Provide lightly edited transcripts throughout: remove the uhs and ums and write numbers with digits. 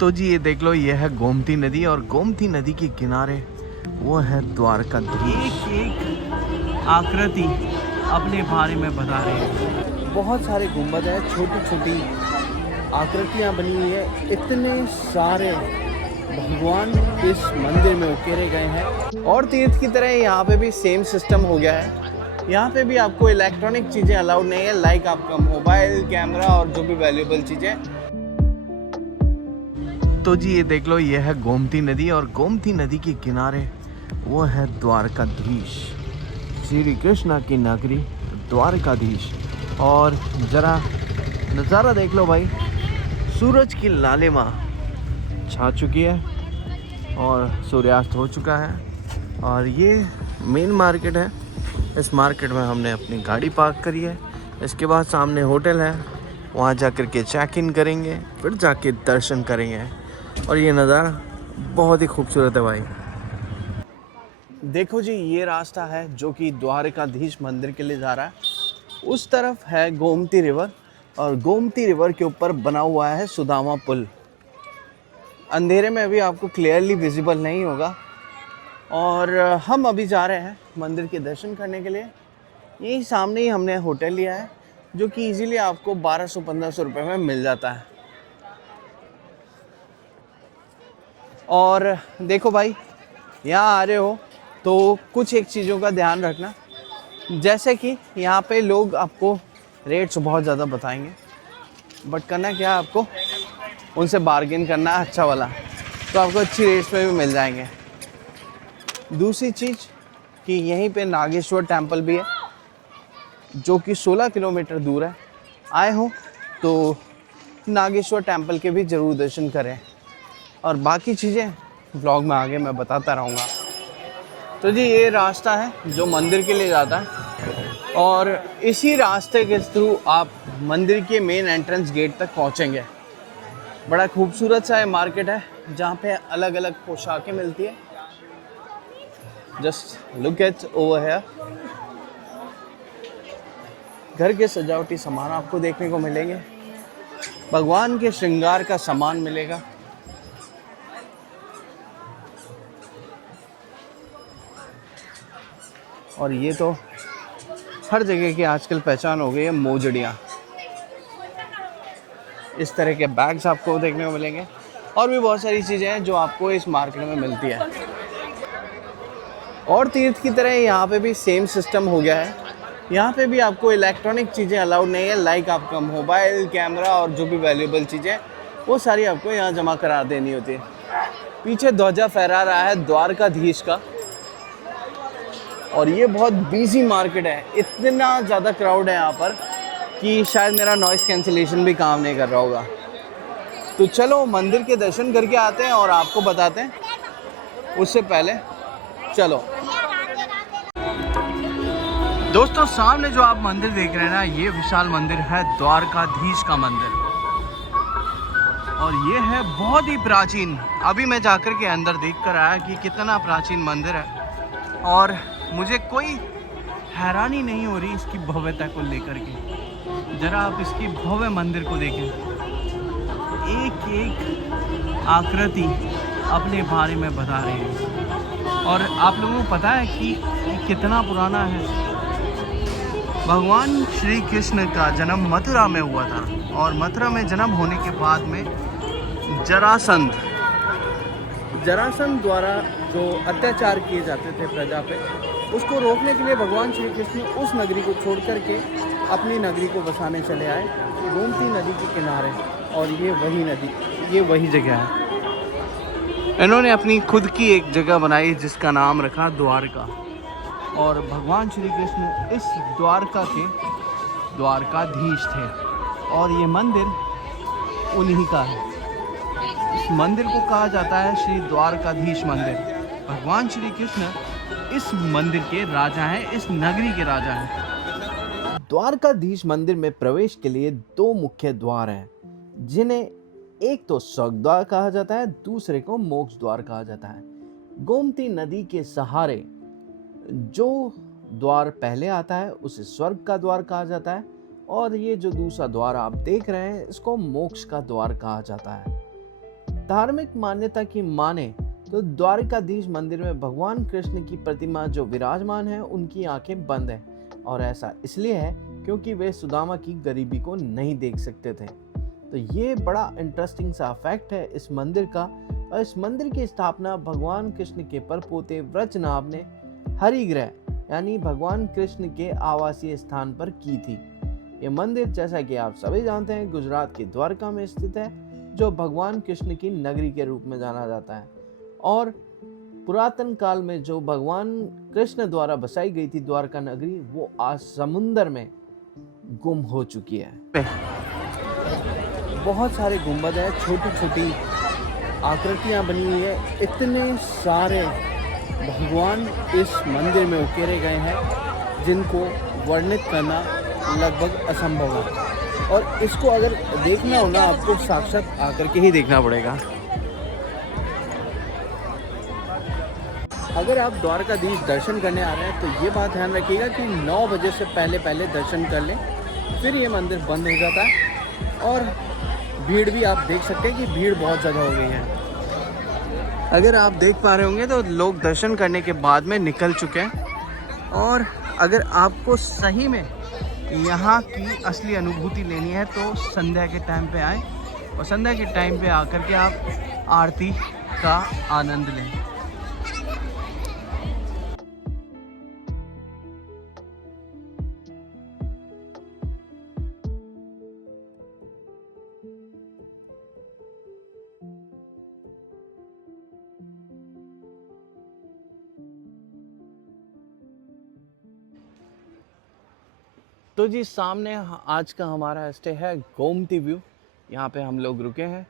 तो जी ये देख लो, ये है गोमती नदी और गोमती नदी के किनारे वो है द्वारकाधीश। एक एक आकृति अपने बारे में बता रहे हैं। बहुत सारे गुंबद है, छोटी छोटी आकृतियां बनी हुई है। इतने सारे भगवान इस मंदिर में उकेरे गए हैं। और तीर्थ की तरह यहाँ पे भी सेम सिस्टम हो गया है। यहाँ पे भी आपको इलेक्ट्रॉनिक चीज़ें अलाउड नहीं है, लाइक आपका मोबाइल, कैमरा और जो भी वैल्यूएबल चीज़ें। तो जी ये देख लो, ये है गोमती नदी और गोमती नदी के किनारे वो है द्वारकाधीश, श्री कृष्णा की नगरी द्वारकाधीश। और ज़रा नज़ारा देख लो भाई, सूरज की लालिमा छा चुकी है और सूर्यास्त हो चुका है। और ये मेन मार्केट है। इस मार्केट में हमने अपनी गाड़ी पार्क करी है। इसके बाद सामने होटल है, वहाँ जाकर के चेक इन करेंगे, फिर जाके दर्शन करेंगे। और ये नज़ारा बहुत ही खूबसूरत है भाई। देखो जी, ये रास्ता है जो कि द्वारकाधीश मंदिर के लिए जा रहा है। उस तरफ है गोमती रिवर और गोमती रिवर के ऊपर बना हुआ है सुदामा पुल। अंधेरे में अभी आपको क्लियरली विजिबल नहीं होगा। और हम अभी जा रहे हैं मंदिर के दर्शन करने के लिए। यही सामने ही हमने होटल लिया है जो कि इजीली आपको 1200-1500 रुपये में मिल जाता है। और देखो भाई, यहाँ आ रहे हो तो कुछ एक चीज़ों का ध्यान रखना, जैसे कि यहाँ पे लोग आपको रेट्स बहुत ज़्यादा बताएंगे, बट करना क्या है, आपको उनसे बार्गेन करना है अच्छा वाला, तो आपको अच्छी रेट्स में भी मिल जाएंगे। दूसरी चीज़ कि यहीं पे नागेश्वर टेम्पल भी है जो कि 16 किलोमीटर दूर है। आए हो तो नागेश्वर टेम्पल के भी ज़रूर दर्शन करें। और बाकी चीज़ें ब्लॉग में आगे मैं बताता रहूँगा। तो जी ये रास्ता है जो मंदिर के लिए जाता है और इसी रास्ते के थ्रू आप मंदिर के मेन एंट्रेंस गेट तक पहुँचेंगे। बड़ा खूबसूरत सा ये मार्केट है जहाँ पे अलग अलग पोशाकें मिलती है। Just look at over here. घर के सजावटी सामान आपको देखने को मिलेंगे, भगवान के श्रृंगार का सामान मिलेगा। और ये तो हर जगह की आजकल पहचान हो गई है, मोजड़ियाँ। इस तरह के बैग्स आपको देखने को मिलेंगे और भी बहुत सारी चीज़ें हैं जो आपको इस मार्केट में मिलती है। और तीर्थ की तरह यहाँ पे भी सेम सिस्टम हो गया है। यहाँ पे भी आपको इलेक्ट्रॉनिक चीज़ें अलाउड नहीं है, लाइक आपका मोबाइल, कैमरा और जो भी वैल्यूएबल चीज़ें, वो सारी आपको यहाँ जमा करा देनी होती है। पीछे ध्वजा फहरा रहा है द्वारकाधीश का। और ये बहुत बिजी मार्केट है, इतना ज़्यादा क्राउड है यहाँ पर कि शायद मेरा नॉइज़ कैंसिलेशन भी काम नहीं कर रहा होगा। तो चलो मंदिर के दर्शन करके आते हैं और आपको बताते हैं। उससे पहले चलो दोस्तों, सामने जो आप मंदिर देख रहे हैं ना, ये विशाल मंदिर है द्वारकाधीश का मंदिर। और ये है बहुत ही प्राचीन। अभी मैं जाकर के अंदर देख कर आया कि कितना प्राचीन मंदिर है और मुझे कोई हैरानी नहीं हो रही इसकी भव्यता को लेकर के। ज़रा आप इसकी भव्य मंदिर को देखें, एक एक आकृति अपने बारे में बता रहे हैं। और आप लोगों को पता है कि ये कितना पुराना है। भगवान श्री कृष्ण का जन्म मथुरा में हुआ था और मथुरा में जन्म होने के बाद में जरासंध द्वारा जो अत्याचार किए जाते थे प्रजा पे, उसको रोकने के लिए भगवान श्री कृष्ण उस नगरी को छोड़ करके अपनी नगरी को बसाने चले आए गोमती नदी के किनारे। और ये वही नदी, ये वही जगह है। इन्होंने अपनी खुद की एक जगह बनाई जिसका नाम रखा द्वारका। और भगवान श्री कृष्ण इस द्वारका के द्वारकाधीश थे और ये मंदिर उन्हीं का है। इस मंदिर को कहा जाता है श्री द्वारकाधीश मंदिर। भगवान श्री कृष्ण इस मंदिर के राजा हैं, इस नगरी के राजा हैं। द्वारकाधीश मंदिर में प्रवेश के लिए दो मुख्य द्वार हैं, जिन्हें एक तो स्वर्ग द्वार कहा जाता है, दूसरे को मोक्ष द्वार कहा जाता है। गोमती नदी के सहारे जो द्वार पहले आता है उसे स्वर्ग का द्वार कहा जाता है और ये जो दूसरा द्वार आप देख रहे हैं इसको मोक्ष का द्वार कहा जाता है। धार्मिक मान्यता की माने तो द्वारिकाधीश मंदिर में भगवान कृष्ण की प्रतिमा जो विराजमान है उनकी आंखें बंद हैं, और ऐसा इसलिए है क्योंकि वे सुदामा की गरीबी को नहीं देख सकते थे। तो ये बड़ा इंटरेस्टिंग सा फैक्ट है इस मंदिर का। और इस मंदिर की स्थापना भगवान कृष्ण के परपोते व्रजनाभ ने हरिग्रह यानी भगवान कृष्ण के आवासीय स्थान पर की थी। ये मंदिर जैसा कि आप सभी जानते हैं गुजरात के द्वारका में स्थित है, जो भगवान कृष्ण की नगरी के रूप में जाना जाता है। और पुरातन काल में जो भगवान कृष्ण द्वारा बसाई गई थी द्वारका नगरी, वो आज समुंदर में गुम हो चुकी है। बहुत सारे गुंबद है, छोटी छोटी आकृतियां बनी हुई है। इतने सारे भगवान इस मंदिर में उकेरे गए हैं जिनको वर्णित करना लगभग असंभव है। और इसको अगर देखना हो ना, आपको साक्षात आकर के ही देखना पड़ेगा। अगर आप द्वारकाधीश दर्शन करने आ रहे हैं तो ये बात ध्यान रखिएगा कि 9 बजे से पहले दर्शन कर लें, फिर ये मंदिर बंद हो जाता है। और भीड़ भी आप देख सकते हैं कि भीड़ बहुत ज़्यादा हो गई है। अगर आप देख पा रहे होंगे तो लोग दर्शन करने के बाद में निकल चुके हैं। और अगर आपको सही में यहाँ की असली अनुभूति लेनी है तो संध्या के टाइम पे आएँ, और संध्या के टाइम पे आकर के आप आरती का आनंद लें। तो जी सामने आज का हमारा स्टे है गोमती व्यू। यहाँ पे हम लोग रुके हैं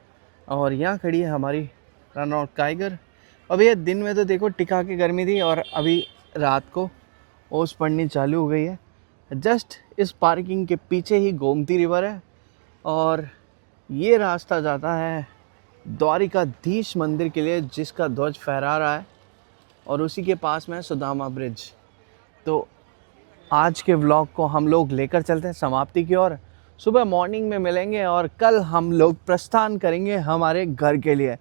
और यहाँ खड़ी है हमारी रन आउट टाइगर। अभी ये दिन में तो देखो टिका के गर्मी थी, और अभी रात को ओस पड़नी चालू हो गई है। जस्ट इस पार्किंग के पीछे ही गोमती रिवर है, और ये रास्ता जाता है द्वारिकाधीश मंदिर के लिए जिसका ध्वज फहरा रहा है, और उसी के पास में सुदामा ब्रिज। तो आज के व्लॉग को हम लोग लेकर चलते हैं समाप्ति की ओर। सुबह मॉर्निंग में मिलेंगे और कल हम लोग प्रस्थान करेंगे हमारे घर के लिए।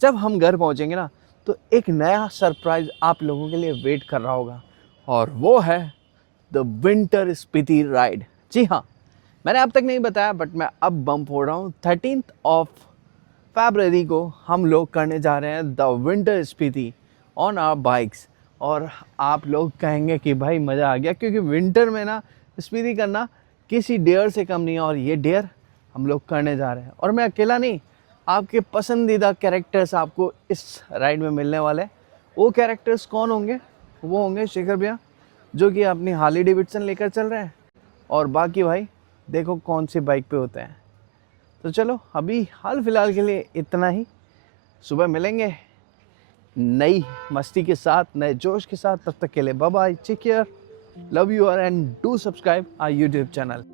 जब हम घर पहुंचेंगे ना, तो एक नया सरप्राइज आप लोगों के लिए वेट कर रहा होगा, और वो है द विंटर स्पीति राइड। जी हाँ, मैंने अब तक नहीं बताया, बट मैं अब बम फोड़ रहा हूँ। 13 फरवरी को हम लोग करने जा रहे हैं the winter Spiti on our bikes. और आप लोग कहेंगे कि भाई मज़ा आ गया, क्योंकि विंटर में ना स्पीति करना किसी डेयर से कम नहीं है, और ये डेयर हम लोग करने जा रहे हैं। और मैं अकेला नहीं, आपके पसंदीदा कैरेक्टर्स आपको इस राइड में मिलने वाले हैं। वो कैरेक्टर्स कौन होंगे? वो होंगे शेखर भैया, जो कि अपनी हार्ली डेविडसन लेकर चल रहे हैं, और बाकी भाई देखो कौन सी बाइक पे होते हैं। तो चलो अभी हाल फिलहाल के लिए इतना ही। सुबह मिलेंगे नई मस्ती के साथ, नए जोश के साथ। तब तक के लिए bye bye, take care, love you और and do subscribe our YouTube channel.